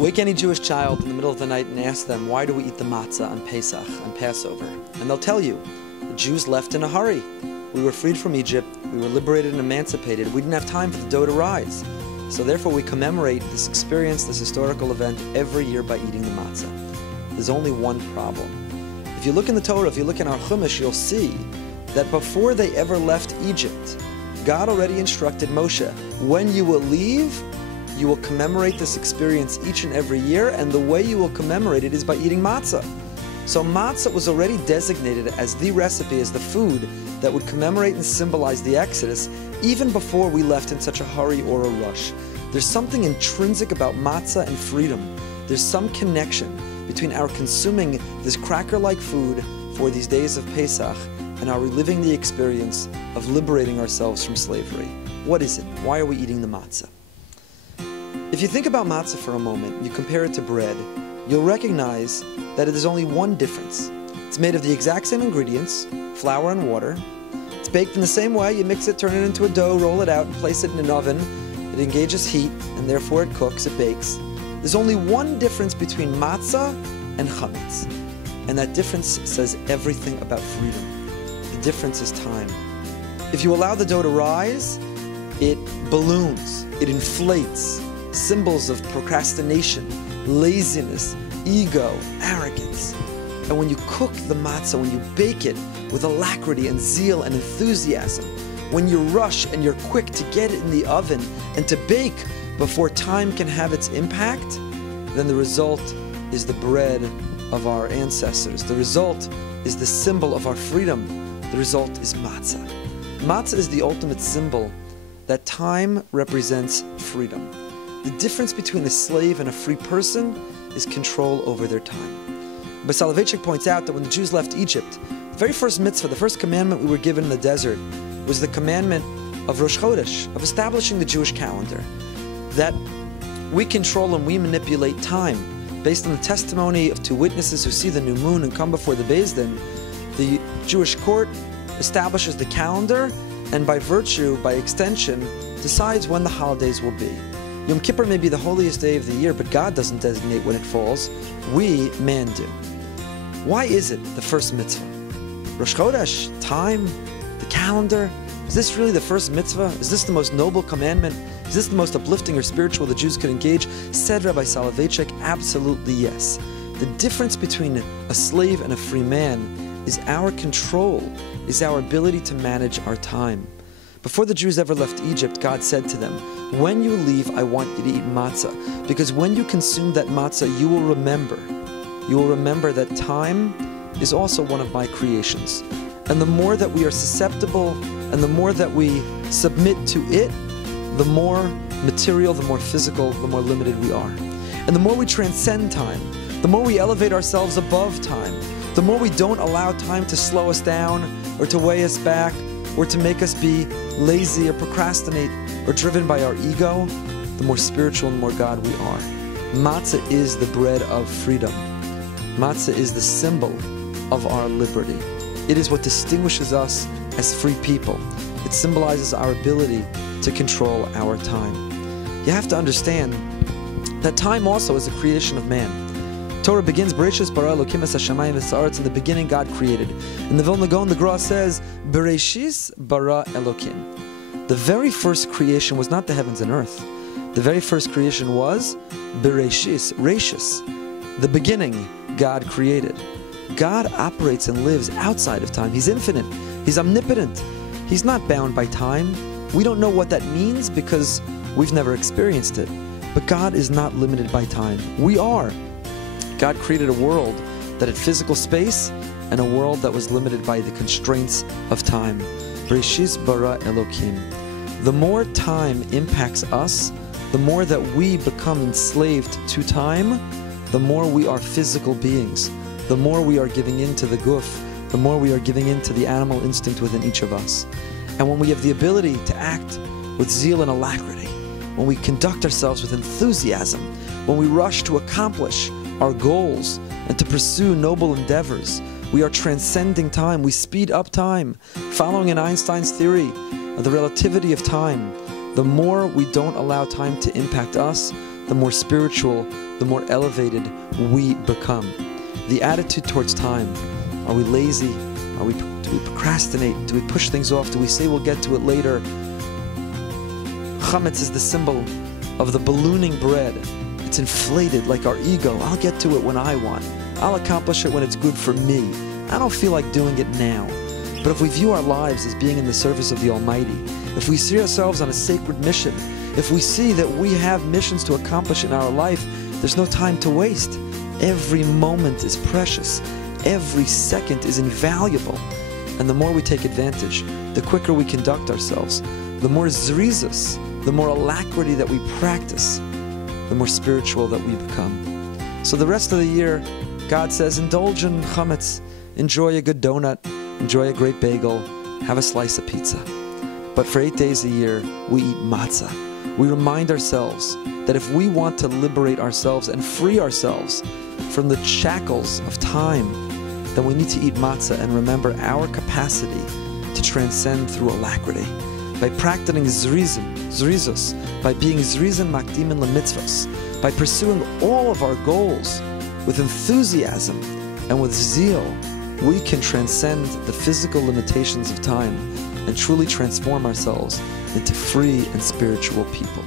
Wake any Jewish child in the middle of the night and ask them, why do we eat the matzah on Pesach, on Passover? And they'll tell you, the Jews left in a hurry. We were freed from Egypt, we were liberated and emancipated, we didn't have time for the dough to rise. So therefore we commemorate this experience, this historical event, every year by eating the matzah. There's only one problem. If you look in the Torah, if you look in our Chumash, you'll see that before they ever left Egypt, God already instructed Moshe, when you will leave, you will commemorate this experience each and every year, and the way you will commemorate it is by eating matzah. So matzah was already designated as the recipe, as the food that would commemorate and symbolize the Exodus, even before we left in such a hurry or a rush. There's something intrinsic about matzah and freedom. There's some connection between our consuming this cracker-like food for these days of Pesach and our reliving the experience of liberating ourselves from slavery. What is it? Why are we eating the matzah? If you think about matzah for a moment, you compare it to bread, you'll recognize that it is only one difference. It's made of the exact same ingredients, flour and water. It's baked in the same way. You mix it, turn it into a dough, roll it out, and place it in an oven. It engages heat, and therefore it cooks, it bakes. There's only one difference between matzah and chametz, and that difference says everything about freedom. The difference is time. If you allow the dough to rise, it balloons, it inflates. Symbols of procrastination, laziness, ego, arrogance. And when you cook the matzah, when you bake it with alacrity and zeal and enthusiasm, when you rush and you're quick to get it in the oven and to bake before time can have its impact, then the result is the bread of our ancestors. The result is the symbol of our freedom. The result is matzah. Matzah is the ultimate symbol that time represents freedom. The difference between a slave and a free person is control over their time. But Soloveitchik points out that when the Jews left Egypt, the very first mitzvah, the first commandment we were given in the desert, was the commandment of Rosh Chodesh, of establishing the Jewish calendar. That we control and we manipulate time. Based on the testimony of two witnesses who see the new moon and come before the Beis Din, the Jewish court establishes the calendar and by virtue, by extension, decides when the holidays will be. Yom Kippur may be the holiest day of the year, but God doesn't designate when it falls. We, man, do. Why is it the first mitzvah? Rosh Chodesh, time, the calendar. Is this really the first mitzvah? Is this the most noble commandment? Is this the most uplifting or spiritual the Jews could engage? Said Rabbi Soloveitchik, absolutely yes. The difference between a slave and a free man is our control, is our ability to manage our time. Before the Jews ever left Egypt, God said to them, when you leave, I want you to eat matzah, because when you consume that matzah, you will remember that time is also one of my creations. And the more that we are susceptible and the more that we submit to it, the more material, the more physical, the more limited we are. And the more we transcend time, the more we elevate ourselves above time, the more we don't allow time to slow us down or to weigh us back or to make us be lazy or procrastinate or driven by our ego, the more spiritual and more God we are. Matzah is the bread of freedom. Matzah is the symbol of our liberty. It is what distinguishes us as free people. It symbolizes our ability to control our time. You have to understand that time also is a creation of man. Torah begins, Bereshis bara Elokim es hashamayim v'sa'aretz. In the beginning, God created. In the Vilna Gaon, the Gra says, Bereshis bara Elokim. The very first creation was not the heavens and earth. The very first creation was Bereshis, Rashis. The beginning, God created. God operates and lives outside of time. He's infinite. He's omnipotent. He's not bound by time. We don't know what that means because we've never experienced it. But God is not limited by time. We are. God created a world that had physical space and a world that was limited by the constraints of time. Bereshis bara Elokim. The more time impacts us, the more that we become enslaved to time, the more we are physical beings. The more we are giving in to the guf, the more we are giving in to the animal instinct within each of us. And when we have the ability to act with zeal and alacrity, when we conduct ourselves with enthusiasm, when we rush to accomplish our goals and to pursue noble endeavors, we are transcending time. We speed up time, following in Einstein's theory of the relativity of time. The more we don't allow time to impact us, the more spiritual, the more elevated we become. The attitude towards time. Are we lazy? Do we procrastinate? Do we push things off? Do we say we'll get to it later? Chametz is the symbol of the ballooning bread. It's inflated like our ego. I'll get to it when I want. I'll accomplish it when it's good for me. I don't feel like doing it now. But if we view our lives as being in the service of the Almighty, if we see ourselves on a sacred mission, if we see that we have missions to accomplish in our life, there's no time to waste. Every moment is precious. Every second is invaluable. And the more we take advantage, the quicker we conduct ourselves, the more zrizos, the more alacrity that we practice, the more spiritual that we become. So the rest of the year, God says, indulge in chametz, enjoy a good donut, enjoy a great bagel, have a slice of pizza. But for 8 days a year, we eat matzah. We remind ourselves that if we want to liberate ourselves and free ourselves from the shackles of time, then we need to eat matzah and remember our capacity to transcend through alacrity. By practicing zrizos, by being zrizim makdimin lemitzvos, by pursuing all of our goals with enthusiasm and with zeal, we can transcend the physical limitations of time and truly transform ourselves into free and spiritual people.